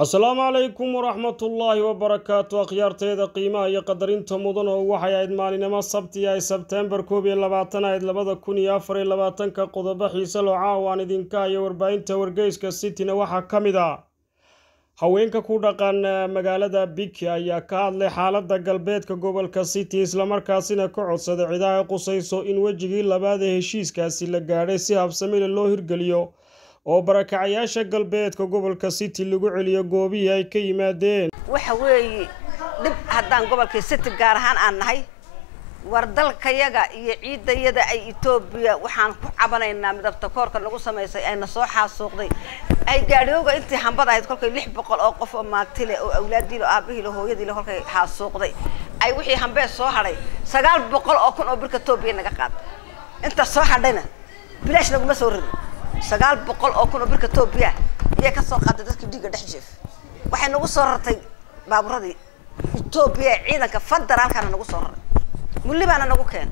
السلام عليكم ورحمة الله وبركاته أخيارتيدا قيمة يا قدرين تمودن وحي عيد مالينما سبتي أي سبتمبر كوبي لباتن عيد لبدا كوني أفري لباتن كقضبة حيسلو عاوان دينكا يورباين تورجيس كسيتنا وحا كاميدا haweenka ku dhaqan magaalada Biki ayaa ka hadlay xaaladda galbeedka gobolka City isla markaasina ku codsaday ciidaha qusayso in wajigii labaad ee heshiiskaasi la gaadhay si habsami loo hirgeliyo oo barakacayaasha galbeedka gobolka City lagu celiyo goobihii ay ka yimaadeen waxa weey dib haddaan gobolka City gaar ahaan aan nahay war dalkayaga iyo ciidayada ay Itoobiya waxaan ku cabanaynaa midabta koorka lagu sameeyay ayna soo xasuuqday ay gaadhiyowga intii hambada ahayd kolkay 600 oo qof oo maatile oo awlaadii oo aabihii la hooyadii la kolkay xasuuqday ay wixii hambee soo haray 900 oo kun oo birka Itoobiya naga qaad inta soo hadhayna bilaash lagu ma soo rid 900 oo kun oo birka Itoobiya iyo ka soo qaaday dadkii dhiiga dhex jeef waxay nagu soo rartay baaburadii Itoobiya ciidanka federaalkana nagu soo raray mulibana nagu keen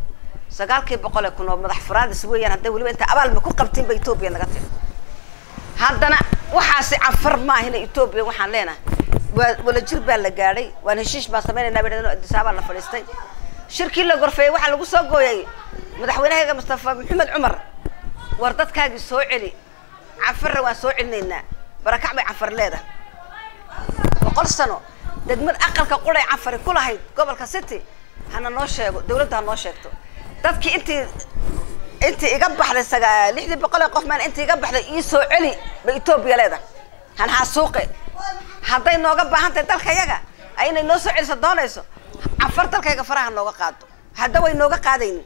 900 kun oo madax faraadis weeyaan haday waliba inta abaal ma ku qabtiin bay Itoobiya naga tir haddana waxaasi afar ma ahina Itoobiya waxaan leenahay wala jir baa la gaadhay waan heshiis baa sameeynaa badana Addis la fadhiistay shirkii la gorfeeyay waxa lagu soo gooyay madaxweynaha Mustafa Maxamed Umar war dadkaagi soo celi afar waa soo celinayna barakac bay afar leeda boqol sano degmad aqalka qulay afar ku lahayd gobolka City hana noo sheego dawladda noo sheegto dadkii intii iga baxday 600 qof maan intii iga baxday ii soo celi ba Itoobiya leeda han xasuuqe haday nooga baahantahay dalkayaga ayna noo soo celiso doonayso afar dalkayaga faraha nooga qaado hadda way nooga qaadayn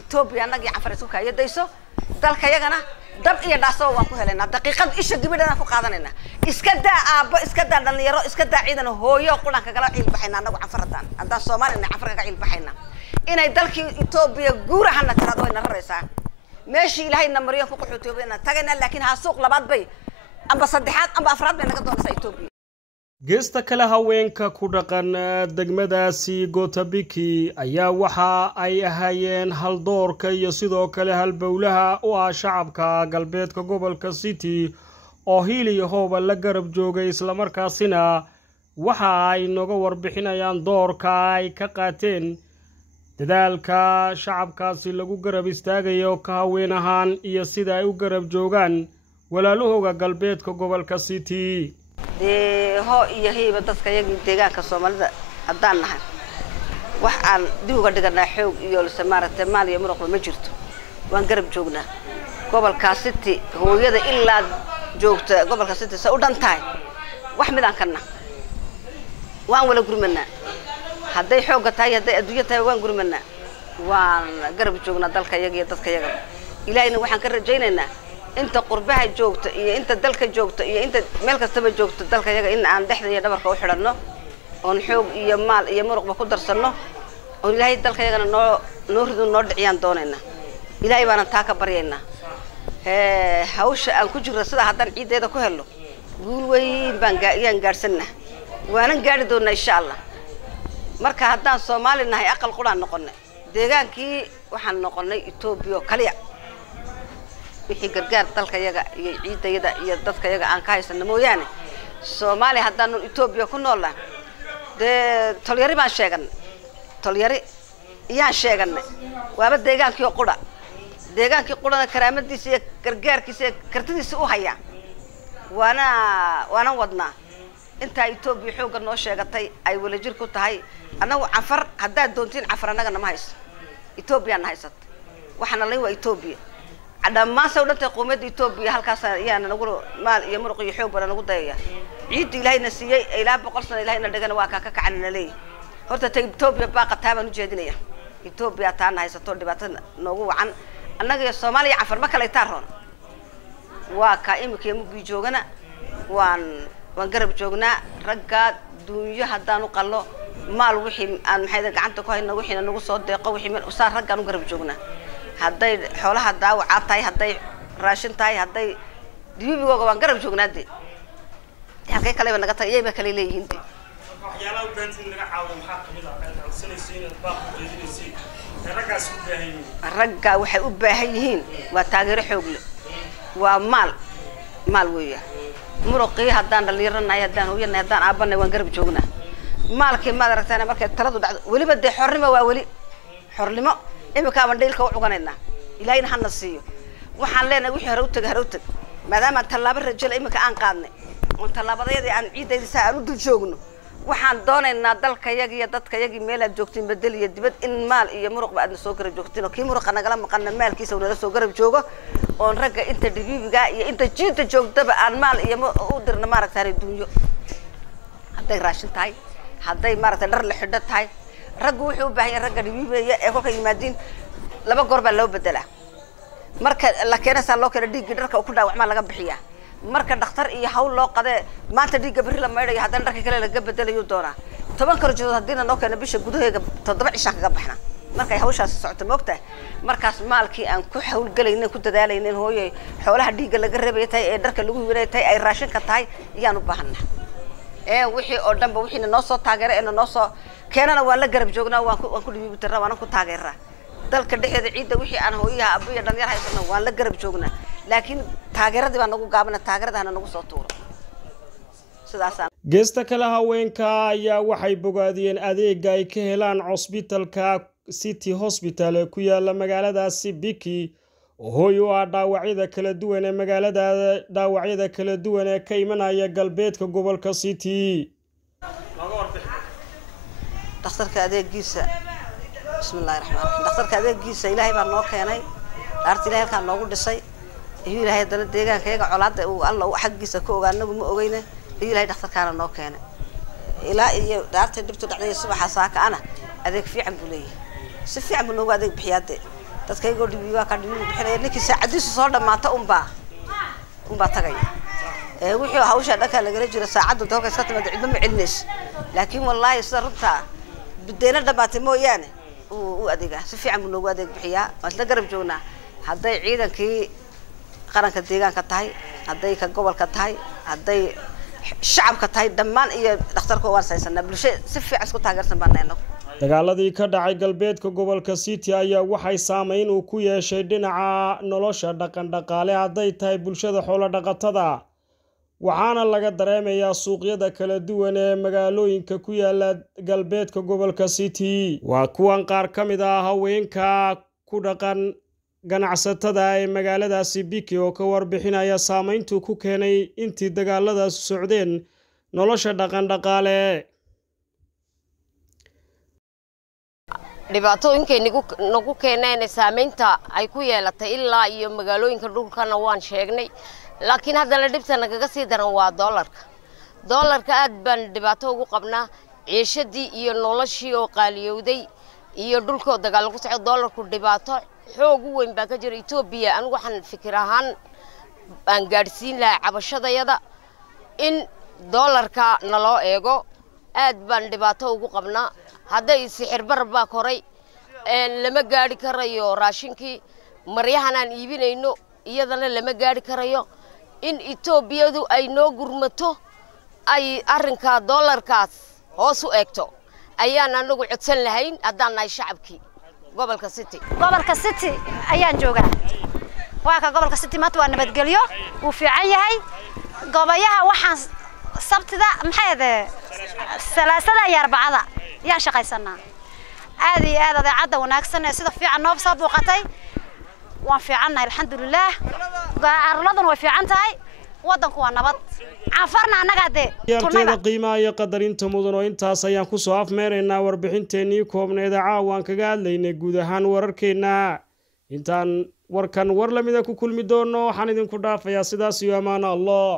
Itoobiya anagii afar isku kaayadayso dalkayagana dab iyo dhaaso waan ku helaynaa daqiiqad isha gibidhana ku qaadanayna iska daa aabo iska daa dhalinyaro iska daa ciidan hooyo qulanka kala ciil baxayna anagu afartan haddaan Soomaaliya afarka ka ciil baxayna inay dalkii Itoobiya guurahana tirado way naraysaa meeshii Ilaahayna mariyo ku qaxootiyoobina tagayna laakiin ha suuq labaad bay amba saddexaad amba afraad bay naga doonaysaa Itoobiya geesta kale haweenka ku dhaqan degmadaasi Gotabiki ayaa waxa ay ahaayeen hal doorka iyo sidoo kale hal bawlaha oo ah shacabka galbeedka gobolka City oo hiiliyo hooba la garab joogay isla markaasina waxa ay nooga warbixinayaan doorka ay ka qaateen dadaalka shacabkaasi lagu garab istaagayo ka haween ahaan iyo sida ay u garab joogaan walaalahooga galbeedka gobolka City ho iyo heeba dadka yaga deegaanka Soomaalida haddaan nahay wax aan dib uga dhiganaa xoog iyo Soomaaliya maal iyo muruq ma jirto waan garab joognaa gobolka City hooyada ilaa joogta gobolka City sa u dhantahay wax midaan kana waan wala gurmanaa hadday xooga tahay hadday adduunyo tahay waan gurmanaa waan garab joognaa dalka yaga iyo dadka yaga ilaahayna waxaan ka rajaynaynaa inta qurbaha joogta iyo inta dalka joogta iyo inta meel kastaba joogta dalka yaga in aan dhexda iyo dhabarka u xidhano oo xoog iyo maal iyo muruqba ku darsano oo ilaahay dalka yagana noo rido noo dhiciyaan doonayna ilaahay baan taa ka baryaynaa hawsha aan ku jirno sida haddaan ciideeda ku helno guul weyn baan gaarsanaa waanan gaari doonaa insha Allah marka haddaan Soomaali nahay aqal quraan noqonay deegaankii waxaan noqonay Itoobiya kaliya wixii gargaar dalkayaga iyo ciidayada iyo dadkayaga aan ka haysano mooyaane Soomaali haddaan Itoobiya ku noolaa tolyari baan sheegan tolyari iyaan sheeganay waaba deegaankii qurana karaamadiisa iyo gargaarkiisa kartidiisa u haya waana wadnaa inta Itoobiya xooga noo sheegatay ay wala jir ku tahay anagu afar haddaad doontiin afar anaga nama hayso Itoobiya na haysat waxana lay waa Itoobiya dhammaan soo dhantay qoomiyadda Itoobiya halkaas ayaan nagu maal iyo muruq iyo xoog badan ugu dayaya ciid Ilaahayna siiyay ilaa 100 sano Ilaahayna dhagana waa ka kacanna leey horta Itoobiya baaqa taaban u jeedinaya Itoobiya taana haysato dhibaatada noogu wacan annaga iyo Soomaaliya afar ma kala taaroon waa ka imika mugi joogana waan garab joognaa ragga duunyo haddaan u qallo maal wixii aan maxay gacanta ku hayno wixii nagu soo deeqo wixii meel usaar raggaan u garab joognaa hadday xoolaha daawaca tahay hadday raashin tahay hadday dibigooga waan garab joognaade halkay kale naga tagay ba kale leeyihiin waxyaalaha u baahan in laga caawiyo maxaa kamid ah ay codsanaysiin baaq u jeedinaysiin raggaas u baahan yihiin ragga waxay u baahan yihiin waa taageero xoog leh waa maal weeyaa muruqii haddaan dhalinyaranahay haddaan hooyanay haddaan aabanay waan garab joognaa maalkii maad aragtaan markay taladu dhacdo weliba dee xornimo waa weli xornimo imika aan dheelka u cuganaynaa ilaahayna hana siiyo waxaan leenahay wixii hore u tag maadaama tallaabo rajal imika aan qaadnay oo tallaabadayadii aan ciidaysa aan u dul joogno waxaan doonaynaa dalkayaga iyo dadkayaga meel aad joogtiin bedel iyo dibad in maal iyo muruqba aad soo garab joogtiin oo kii muruqa nagala maqan maalkiisa uu nala soo garab joogo oo ragga inta dhibibiga iyo inta jiinta joogtaba aan maal iyo u dirna maaragtay dunyo hadday raashin tahay hadday maaragtay dhar la xidho tahay raggu wuxuu u baahan yahay ragga dhibibiga ee kolka yimaadin laba goor baa loo bedelaa marka la keenaysa loo kala dhiig dharka ku dhaawacma laga bixiyaa marka dhakhtar iyo hawl loo qade maanta dhiig bari la meeyo hadan dharka kale laga bedelayo doona 10 karjood hadina noo keena bisha gudaheega 7 cisha kaga baxna markay hawshaas socoto moogta markaas maalkii aan ku hawl galayna ku dadaalayna hooyay xoolaha dhiiga laga reebay tahay ee dharka lagu wiinayay ay raashin ka tahay iyaan u baahanaa wixii oo dhanba wixii noo soo taageeray ee noo soo keenana waa la garab joognaa waan ku dhibi tiraa waan ku taageeraa dalka dhexdeeda ciida wixii aan hooyaha abiya dhalinyar haysana waan la garab joognaa laakiin taageeradii baan nagu gaabana taageeradaana nagu soo tuuro sidaas geesta kale haweenka ayaa waxay bogaadiyeen adeega ay ka helaan hospitalka City Hospital ee ku yaala magaaladaasi Biki oo hooy u ah dhaawacyada kala duwan ee magaalada dhaawacyada kala duwan ee ka imanaya galbeedka gobolka City dhakhtarka adeegiisa bismillaahir rahmaanir rahiim dhakhtarka adeegiisa ilaahay baa noo keenay dhaartii ilaahay halka noogu dhisay ilaahay dana deegaankayaga colaada uu alla xaqiisa ka ogaanagu ma ogeyna ilaahay dhakhtarkaana noo keenay ilaa iyo dhaartii dibtu dhacday subaxa saaka ana adeeg fiican buu leeyahay si fiican buu noogu adeeg bixiyaade dadkayga dhibiga ka dhibi bixinay ninkii saacadiisu soo dhamaata unba tagay wixii hawsha dhaka laga jiro saacadu dadka iska timid cidba ma cilneys laakiin wallahi sida runta bideena dhamaatay mooyaane uu adeega si fiican buu noogu adeeg bixiyaa waan la garab joognaa hadday ciidankii qaranka deegaanka tahay hadday ka gobolka tahay hadday shacabka tahay dhammaan iyo dhakhtarka waan saysanaa bulshada si fiican isku taageersan baan nahay dagaaladii ka dhacay galbeedka gobolka City ayaa waxay saameyn uu ku yeeshay dhinaca nolosha dhaqan dhaqaale hadday tahay bulshada xoolo dhaqatada waxaana laga dareemayaa suuqyada kala duwan ee magaalooyinka ku yaala galbeedka gobolka City waa kuwan qaar kamid ah haweenka ku dhaqan ganacsatada ee magaaladaasi Biki oo ka warbixinaya saameyntu ku keenay intii dagaaladaas socdeen nolosha dhaqan dhaqaale dhibaatooyinka nagu keeneen saameynta ay ku yeelatay ilaa iyo magaalooyinka dhulkana waan sheegnay laakiin hadda la dhibta nagaga sii daran waa dollarka aad baan dhibaato ugu qabnaa ciishadii iyo noloshii oo qaaliyowday iyo dhulkoo dagaal ku socdo dollarku dhibaato xoog weyn baa ka jira Itoobiya anigu waxaan fikir ahaan aan gaarsiin lahaa cabashadayada in dollarka naloo eego aad baan dhibaato ugu qabnaa hadday sixir barba koray lama gaari karayo raashinkii maryahan aan iibinayno iyadana lama gaari karayo in Itoobiyadu ay noo gurmato ay arrinka dollarkaas hoos u eegto ayaan anagu codsan lahayn haddaan nahay shacabkii gobolka City ayaan joogaa waa ka gobolka City maanta waa nabadgelyo uu fiican yahay gobayaha waxaan sabtida maxayde salaasada iyo arbacada yaan shaqaysanaa aad iyo aad adeecada wanaagsan sida fiican noo soo booqatay waan fiicannahay alxamdulillaah arladan way fiican tahay wadanku waa nabad cafarna anaga yarteeda qiimaha iyo qadarinta mudan oo intaas ayaan ku soo afmeeraynaa warbixinteenii koobneed caawaan kaga hadlaynay guud ahaan wararkeena intaan warkan war lamida ku kulmi doono waxaan idinku dhaafayaa sidaas iyo amaana Allah